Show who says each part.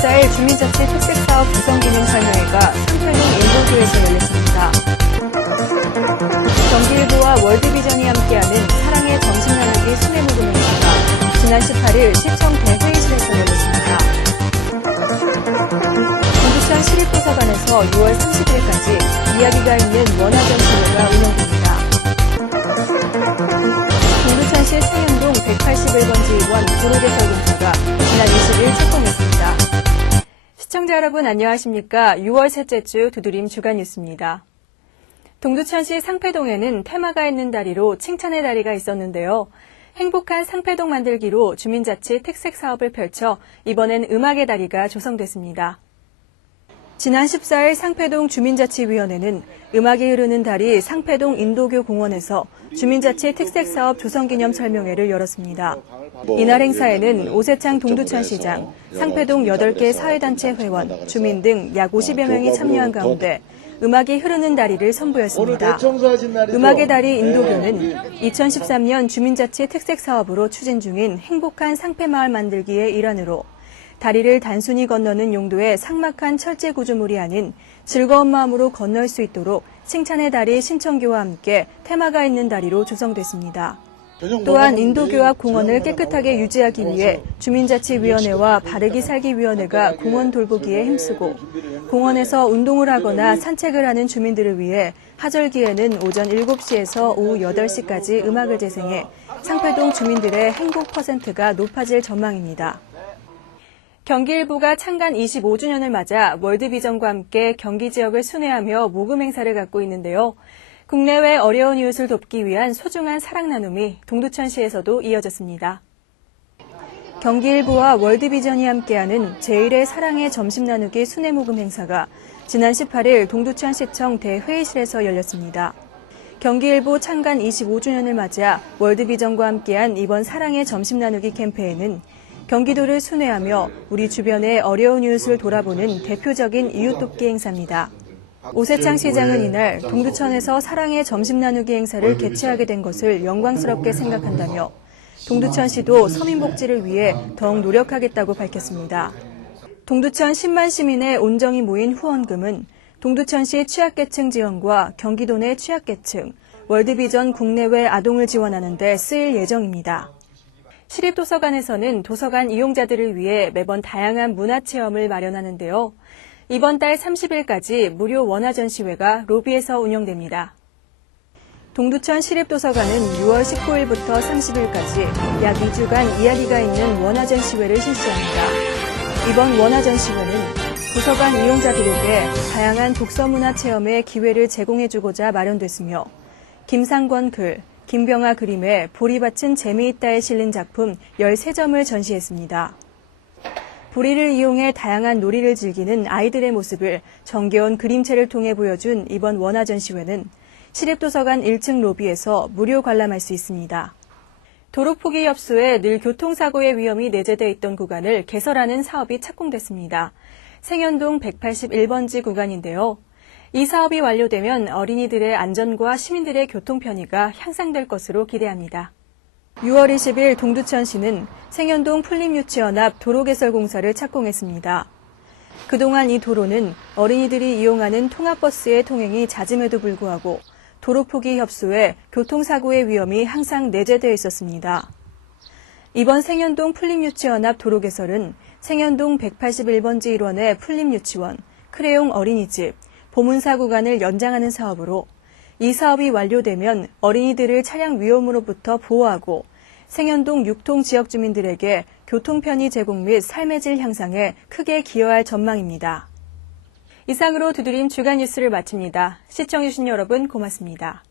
Speaker 1: 주민자치 특색사업 구성기념설명회가 상편동 인도교에서 열렸습니다. 경기일보와 월드비전이 함께하는 사랑의 점심 나누기 순회 모금 행사가 지난 18일 시청 대회의실에서 열렸습니다. 동두천 시립도서관에서 6월 30일까지 이야기가 있는 원화전시회가 운영됩니다. 동두천시 생현동 181번지 2원 도로개설 공사가 지난 20일 착공했습니다. 시청자 여러분 안녕하십니까? 6월 셋째 주 두드림 주간 뉴스입니다. 동두천시 상패동에는 테마가 있는 다리로 칭찬의 다리가 있었는데요. 행복한 상패동 만들기로 주민자치 특색 사업을 펼쳐 이번엔 음악의 다리가 조성됐습니다. 지난 14일 상패동 주민자치위원회는 음악이 흐르는 다리 상패동 인도교 공원에서 주민자치 특색사업 조성기념 설명회를 열었습니다. 이날 행사에는 오세창 동두천 시장, 상패동 8개 사회단체 회원, 주민 등 약 50여 명이 참여한 가운데 음악이 흐르는 다리를 선보였습니다. 음악의 다리 인도교는 2013년 주민자치 특색 사업으로 추진 중인 행복한 상패마을 만들기의 일환으로 다리를 단순히 건너는 용도의 삭막한 철제 구조물이 아닌 즐거운 마음으로 건널 수 있도록 칭찬의 다리 신청교와 함께 테마가 있는 다리로 조성됐습니다. 또한 인도교 앞 공원을 깨끗하게 유지하기 위해 주민자치위원회와 바르기 살기 위원회가 공원 돌보기에 힘쓰고 공원에서 운동을 하거나 산책을 하는 주민들을 위해 하절기에는 오전 7시에서 오후 8시까지 음악을 재생해 상패동 주민들의 행복 퍼센트가 높아질 전망입니다. 경기일보가 창간 25주년을 맞아 월드비전과 함께 경기 지역을 순회하며 모금 행사를 갖고 있는데요. 국내외 어려운 이웃을 돕기 위한 소중한 사랑 나눔이 동두천시에서도 이어졌습니다. 경기일보와 월드비전이 함께하는 제1회 사랑의 점심 나누기 순회 모금 행사가 지난 18일 동두천시청 대회의실에서 열렸습니다. 경기일보 창간 25주년을 맞아 월드비전과 함께한 이번 사랑의 점심 나누기 캠페인은 경기도를 순회하며 우리 주변의 어려운 이웃을 돌아보는 대표적인 이웃 돕기 행사입니다. 오세창 시장은 이날 동두천에서 사랑의 점심 나누기 행사를 개최하게 된 것을 영광스럽게 생각한다며 동두천시도 서민복지를 위해 더욱 노력하겠다고 밝혔습니다. 동두천 10만 시민의 온정이 모인 후원금은 동두천시 취약계층 지원과 경기도 내 취약계층, 월드비전 국내외 아동을 지원하는 데 쓰일 예정입니다. 시립도서관에서는 도서관 이용자들을 위해 매번 다양한 문화체험을 마련하는데요. 이번 달 30일까지 무료 원화 전시회가 로비에서 운영됩니다. 동두천 시립도서관은 6월 19일부터 30일까지 약 2주간 이야기가 있는 원화 전시회를 실시합니다. 이번 원화 전시회는 도서관 이용자들에게 다양한 독서문화 체험의 기회를 제공해주고자 마련됐으며 김상권 글, 김병아 그림의 보리밭은 재미있다에 실린 작품 13점을 전시했습니다. 보리를 이용해 다양한 놀이를 즐기는 아이들의 모습을 정겨운 그림체를 통해 보여준 이번 원화 전시회는 시립도서관 1층 로비에서 무료 관람할 수 있습니다. 도로 포기 협소에 늘 교통사고의 위험이 내재돼 있던 구간을 개설하는 사업이 착공됐습니다. 생현동 181번지 구간인데요. 이 사업이 완료되면 어린이들의 안전과 시민들의 교통 편의가 향상될 것으로 기대합니다. 6월 20일 동두천시는 생현동 풀림유치원 앞 도로 개설 공사를 착공했습니다. 그동안 이 도로는 어린이들이 이용하는 통합버스의 통행이 잦음에도 불구하고 도로 포기 협소에 교통사고의 위험이 항상 내재되어 있었습니다. 이번 생현동 풀림유치원 앞 도로 개설은 생현동 181번지 일원의 풀림유치원, 크레용 어린이집, 보문사 구간을 연장하는 사업으로 이 사업이 완료되면 어린이들을 차량 위험으로부터 보호하고 생현동 육통 지역 주민들에게 교통 편의 제공 및 삶의 질 향상에 크게 기여할 전망입니다. 이상으로 두드림 주간 뉴스를 마칩니다. 시청해주신 여러분 고맙습니다.